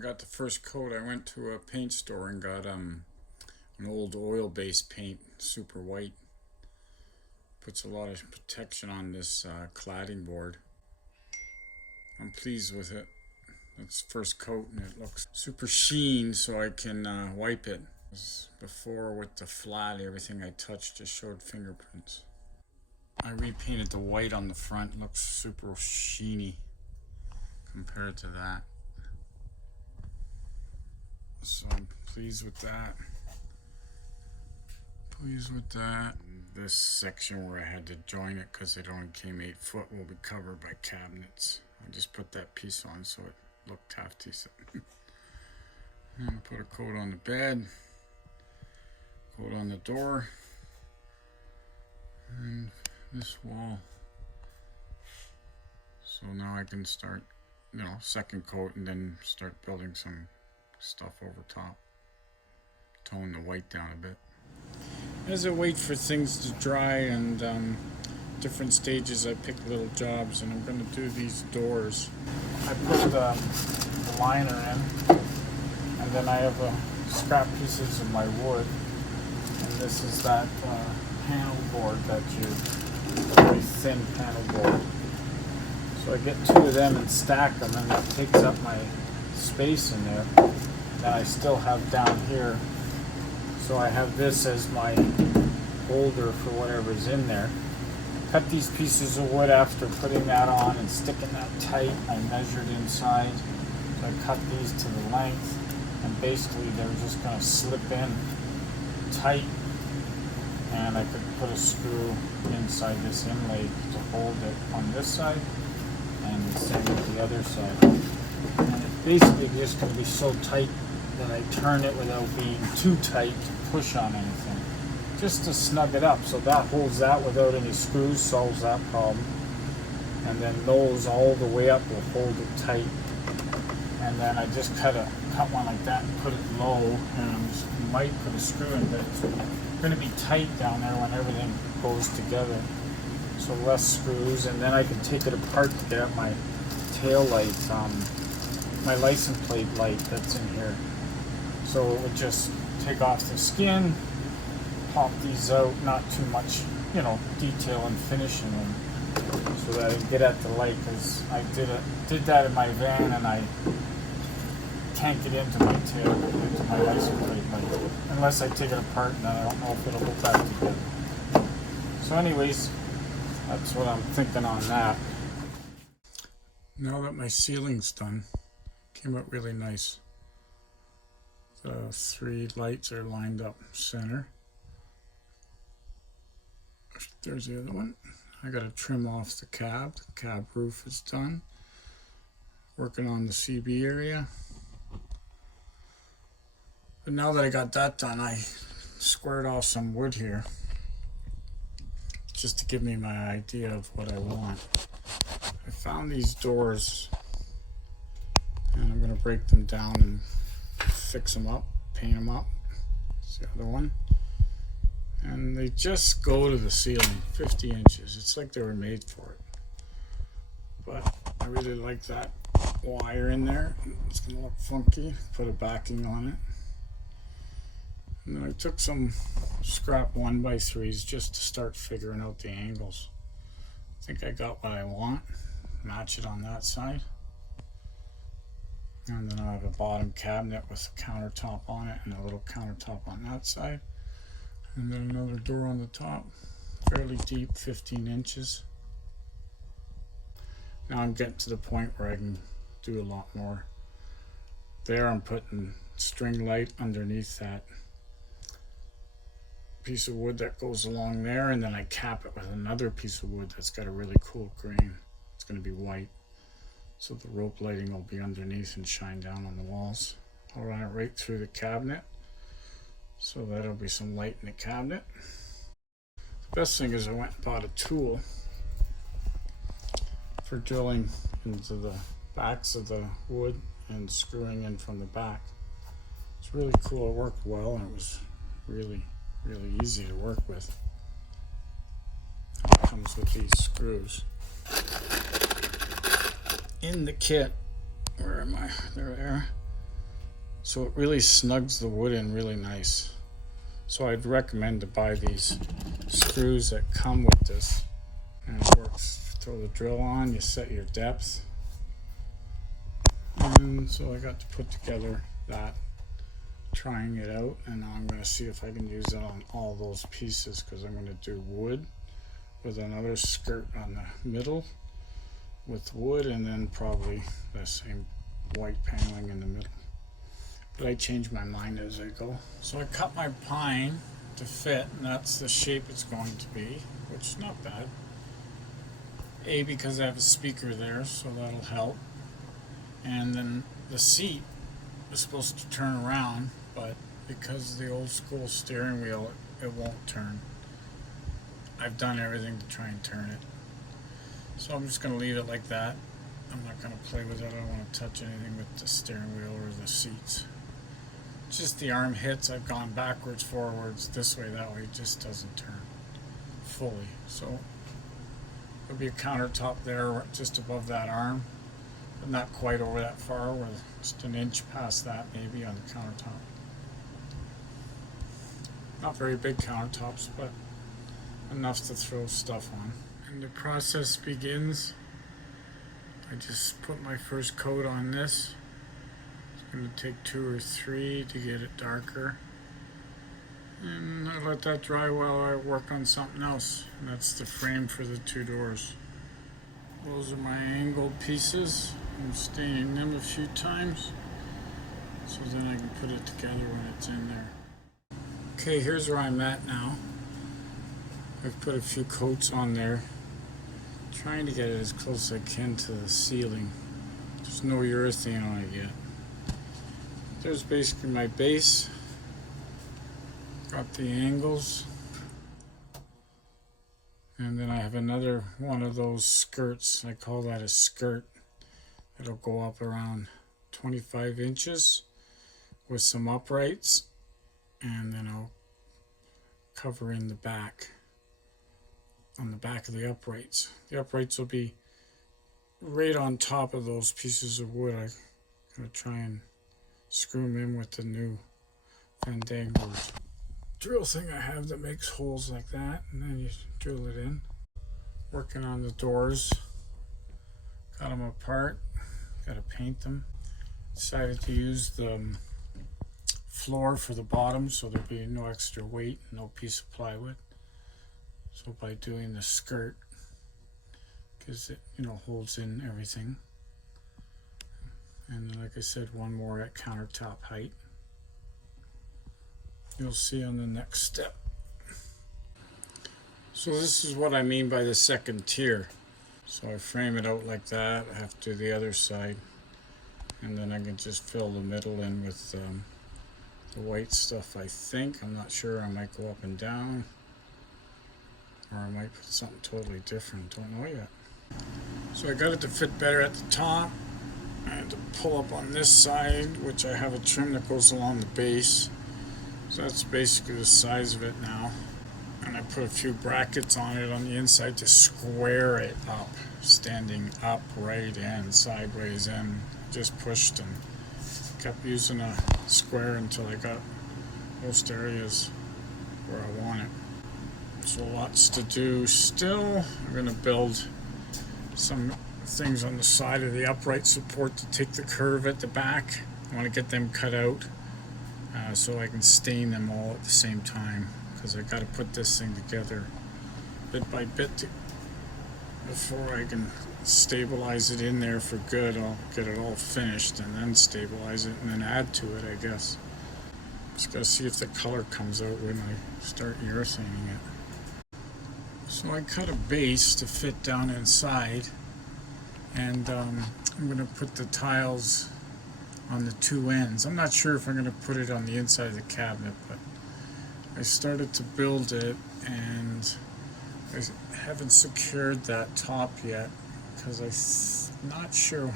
got the first coat. I went to a paint store and got an old oil-based paint, super white. Puts a lot of protection on this cladding board. I'm pleased with it. It's first coat and it looks super sheen, so I can wipe it. Before with the flat, everything I touched just showed fingerprints. I repainted the white on the front. Looks super sheeny compared to that. So I'm pleased with that. This section where I had to join it because it only came 8 foot will be covered by cabinets. I just put that piece on so it looked half decent. And put a coat on the bed, coat on the door, and this wall. So now I can start, second coat and then start building some stuff over top. Tone the white down a bit. As I wait for things to dry and different stages, I pick little jobs, and I'm going to do these doors. I put the liner in, and then I have scrap pieces of my wood, and this is that panel board that very thin panel board. So I get 2 of them and stack them, and that takes up my space in there. Then I still have down here, so I have this as my holder for whatever's in there. Cut these pieces of wood after putting that on and sticking that tight. I measured inside, so I cut these to the length, and basically they're just going to slip in tight, and I could put a screw inside this inlay to hold it on this side, and the same with the other side. And it's basically just going to be so tight that I turn it without being too tight to push on anything, just to snug it up. So that holds that without any screws, solves that problem. And then those all the way up will hold it tight. And then I just cut one like that and put it low, and I might put a screw in, but it's going to be tight down there when everything goes together. So less screws, and then I can take it apart to get at my tail light, my license plate light that's in here. So it would just take off the skin, pop these out, not too much, detail and finishing them, so that I can get at the light, because I did that in my van, and I can't get into my tail, into my license plate light, unless I take it apart, and then I don't know if it'll go back together. So anyways, that's what I'm thinking on that. Now that my ceiling's done, came out really nice. The 3 lights are lined up center. There's the other one. I got to trim off the cab. The cab roof is done. Working on the CB area. But now that I got that done, I squared off some wood here, just to give me my idea of what I want. I found these doors, and I'm going to break them down and fix them up, paint them up. That's the other one. And they just go to the ceiling, 50 inches. It's like they were made for it. But I really like that wire in there. It's going to look funky. Put a backing on it. And then I took some scrap 1x3s just to start figuring out the angles. I think I got what I want. Match it on that side. And then I have a bottom cabinet with a countertop on it and a little countertop on that side. And then another door on the top, fairly deep, 15 inches. Now I'm getting to the point where I can do a lot more. There I'm putting string light underneath that piece of wood that goes along there, and then I cap it with another piece of wood that's got a really cool grain. It's going to be white. So the rope lighting will be underneath and shine down on the walls. I'll run it right through the cabinet, so that'll be some light in the cabinet. The best thing is I went and bought a tool for drilling into the backs of the wood and screwing in from the back. It's really cool. It worked well, and it was really easy to work with. It comes with these screws. In the kit, where am I? There they are. So it really snugs the wood in really nice. So I'd recommend to buy these screws that come with this. And it works. Throw the drill on, you set your depth. And so I got to put together that, trying it out, and now I'm going to see if I can use it on all those pieces, because I'm going to do wood with another skirt on the middle with wood, and then probably the same white paneling in the middle. But I change my mind as I go. So I cut my pine to fit, and that's the shape it's going to be, which is not bad. Because I have a speaker there, so that'll help. And then the seat is supposed to turn around, but because of the old school steering wheel, it won't turn. I've done everything to try and turn it. So I'm just going to leave it like that. I'm not going to play with it. I don't want to touch anything with the steering wheel or the seats. Just the arm hits. I've gone backwards, forwards, this way, that way. It just doesn't turn fully. So there'll be a countertop there just above that arm, but not quite over that far. We're just an inch past that maybe on the countertop. Not very big countertops, but enough to throw stuff on. And the process begins. I just put my first coat on this. It's going to take 2 or 3 to get it darker. And I let that dry while I work on something else. And that's the frame for the 2 doors. Those are my angled pieces. I'm staining them a few times, so then I can put it together when it's in there. Okay, here's where I'm at now. I've put a few coats on there, trying to get it as close as I can to the ceiling. There's no urethane on it yet. There's basically my base. Got the angles. And then I have another one of those skirts. I call that a skirt. It'll go up around 25 inches with some uprights. And then I'll cover in the back, on the back of the uprights. The uprights will be right on top of those pieces of wood. I'm going to try and screw them in with the new Fandango drill thing I have that makes holes like that, and then you drill it in. Working on the doors. Got them apart. Got to paint them. Decided to use the floor for the bottom so there'll be no extra weight, no piece of plywood. So by doing the skirt, because it holds in everything. And like I said, one more at countertop height. You'll see on the next step. So this is what I mean by the second tier. So I frame it out like that. I have to do the other side, and then I can just fill the middle in with the white stuff. I think, I'm not sure. I might go up and down, or I might put something totally different. Don't know yet. So I got it to fit better at the top. I had to pull up on this side, which I have a trim that goes along the base. So that's basically the size of it now. And I put a few brackets on it on the inside to square it up, standing upright and sideways, and just pushed and kept using a square until I got most areas where I want it. So lots to do still. I'm going to build some things on the side of the upright support to take the curve at the back. I want to get them cut out so I can stain them all at the same time, because I got to put this thing together bit by bit before I can stabilize it in there for good. I'll get it all finished and then stabilize it and then add to it, I guess. Just gotta see if the color comes out when I start urethaning it. So I cut a base to fit down inside, and I'm gonna put the tiles on the 2 ends. I'm not sure if I'm gonna put it on the inside of the cabinet, but I started to build it and I haven't secured that top yet because I'm not sure.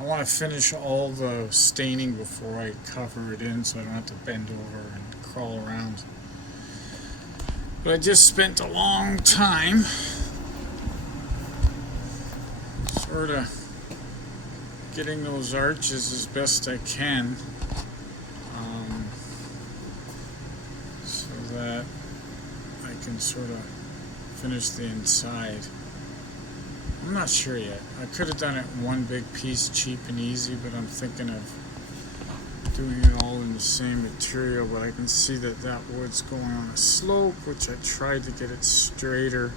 I want to finish all the staining before I cover it in so I don't have to bend over and crawl around. But I just spent a long time sort of getting those arches as best I can can sort of finish the inside. I'm not sure yet. I could have done it in one big piece, cheap and easy, but I'm thinking of doing it all in the same material. But I can see that that wood's going on a slope, which I tried to get it straighter.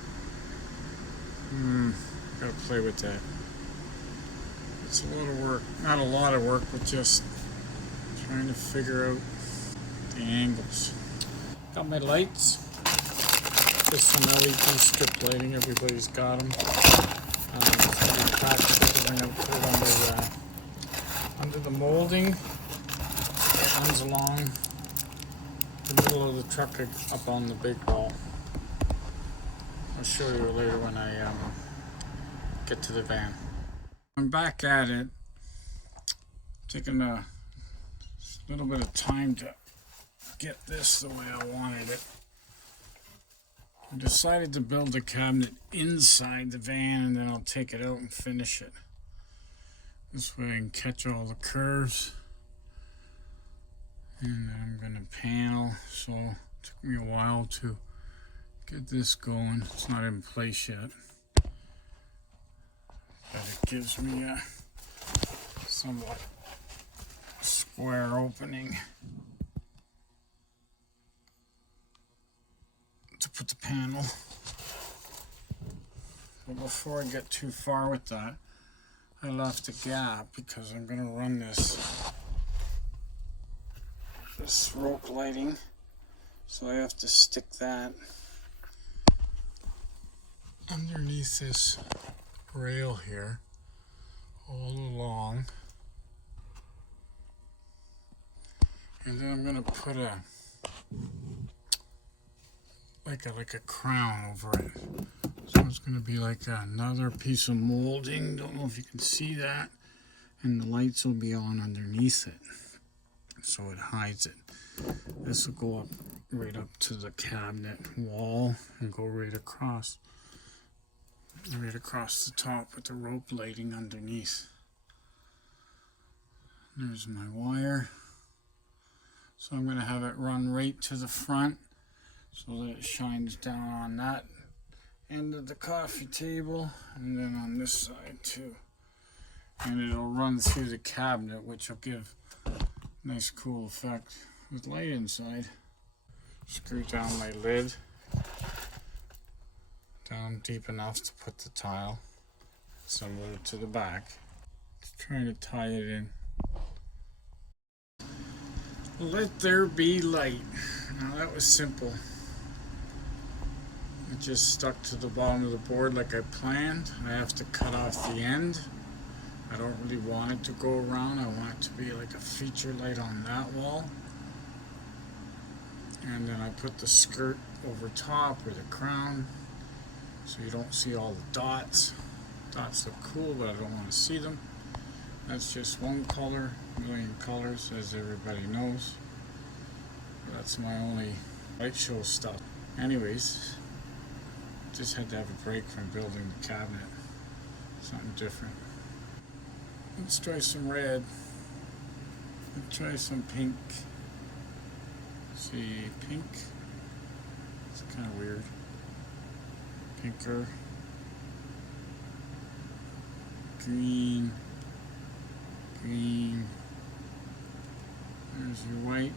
Gotta play with that. It's a lot of work. Not a lot of work, but just trying to figure out the angles. Got my lights. Just some LED strip lighting. Everybody's got them. It's going to be practical. I'm going to put it under the molding that runs along the middle of the truck up on the big wall. I'll show you later when I get to the van. I'm back at it. Taking a little bit of time to get this the way I wanted it. I decided to build a cabinet inside the van, and then I'll take it out and finish it. This way I can catch all the curves. And then I'm going to panel. So it took me a while to get this going. It's not in place yet. But it gives me a somewhat square opening to put the panel. But before I get too far with that, I left a gap because I'm going to run this rope lighting, so I have to stick that underneath this rail here all along, and then I'm going to put a like a crown over it. So it's going to be like another piece of molding. Don't know if you can see that, and the lights will be on underneath it, so it hides it. This will go up right up to the cabinet wall and go right across the top with the rope lighting underneath. There's my wire. So I'm going to have it run right to the front so that it shines down on that end of the coffee table and then on this side too. And it'll run through the cabinet, which will give a nice cool effect with light inside. Screw down my lid down deep enough to put the tile similar to the back. Just trying to tie it in. Let there be light. Now that was simple. It just stuck to the bottom of the board like I planned. I have to cut off the end. I don't really want it to go around. I want it to be like a feature light on that wall. And then I put the skirt over top or the crown so you don't see all the dots. Dots look cool, but I don't want to see them. That's just one color, a million colors, as everybody knows. That's my only light show stuff. Anyways, just had to have a break from building the cabinet. Something different. Let's try some red. Let's try some pink. See, pink. It's kind of weird. Pinker. Green. Green. There's your white.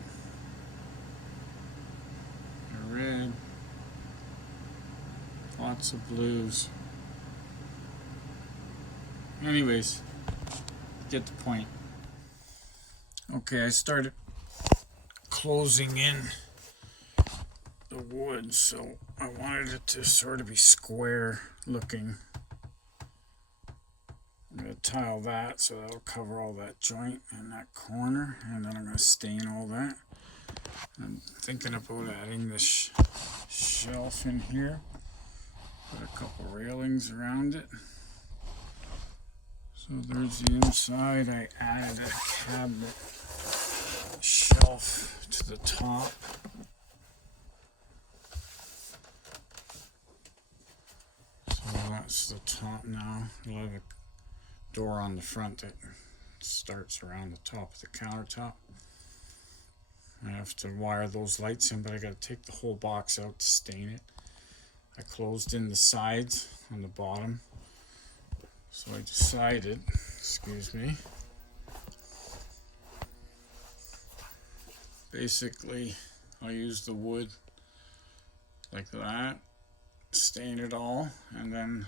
Your red. Lots of blues. Anyways, get the point. Okay, I started closing in the wood, so I wanted it to sort of be square looking. I'm going to tile that so that'll cover all that joint and that corner, and then I'm going to stain all that. I'm thinking about adding this shelf in here. Put a couple railings around it. So there's the inside. I added a cabinet shelf to the top. So that's the top now. We'll have a door on the front that starts around the top of the countertop. I have to wire those lights in, but I got to take the whole box out to stain it. I closed in the sides on the bottom. So I decided, excuse me, basically I'll use the wood like that, stain it all, and then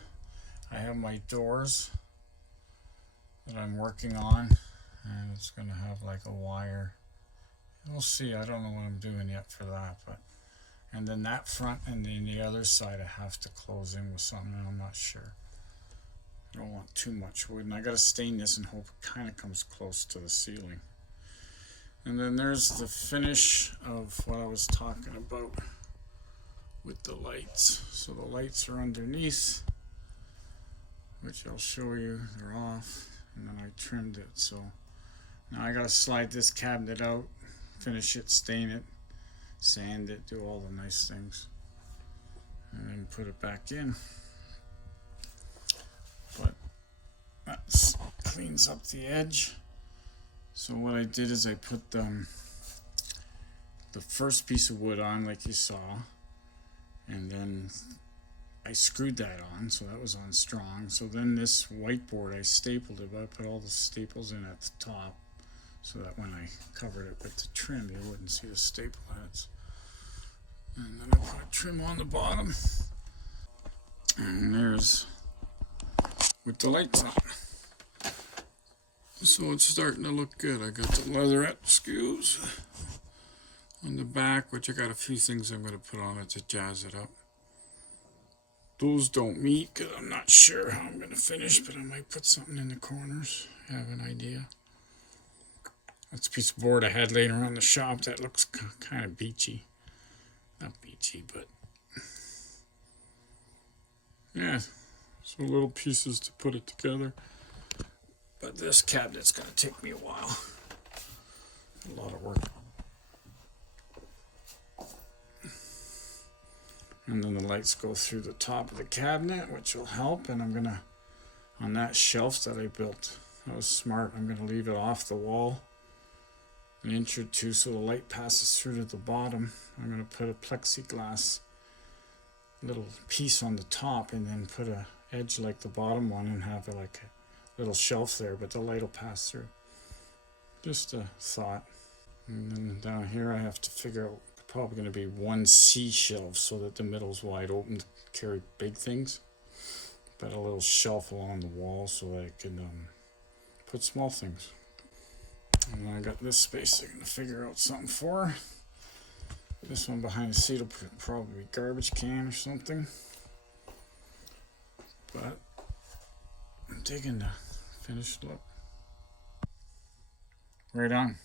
I have my doors that I'm working on, and it's going to have like a wire. We'll see, I don't know what I'm doing yet for that, but and then that front and then the other side I have to close in with something, and I'm not sure. I don't want too much wood, and I gotta stain this and hope it kind of comes close to the ceiling. And then there's the finish of what I was talking about with the lights. So the lights are underneath, which I'll show you, they're off, and then I trimmed it. So now I gotta slide this cabinet out, finish it, stain it, sand it, do all the nice things, and then put it back in. But that cleans up the edge. So what I did is I put the first piece of wood on like you saw, and then I screwed that on, so that was on strong. So then this whiteboard, I stapled it, but I put all the staples in at the top so that when I covered it with the trim, you wouldn't see the staple heads. And then I put a trim on the bottom, and there's with the lights on. So it's starting to look good. I got the leatherette screws on the back, which I got a few things I'm going to put on it to jazz it up. Those don't meet because I'm not sure how I'm going to finish, but I might put something in the corners. I have an idea. That's a piece of board I had laying around the shop that looks kind of beachy. Not beachy, but yeah. So little pieces to put it together. But this cabinet's going to take me a while. A lot of work. And then the lights go through the top of the cabinet, which will help. And I'm going to, on that shelf that I built, that was smart, I'm going to leave it off the wall an inch or two so the light passes through to the bottom. I'm going to put a plexiglass little piece on the top and then put a edge like the bottom one and have it like a little shelf there, but the light will pass through. Just a thought. And then down here I have to figure out, probably going to be one C shelf so that the middle's wide open to carry big things, but a little shelf along the wall so that I can put small things. And then I got this space I'm going to figure out something for. This one behind the seat will probably be a garbage can or something, but I'm digging the finished look. Right on.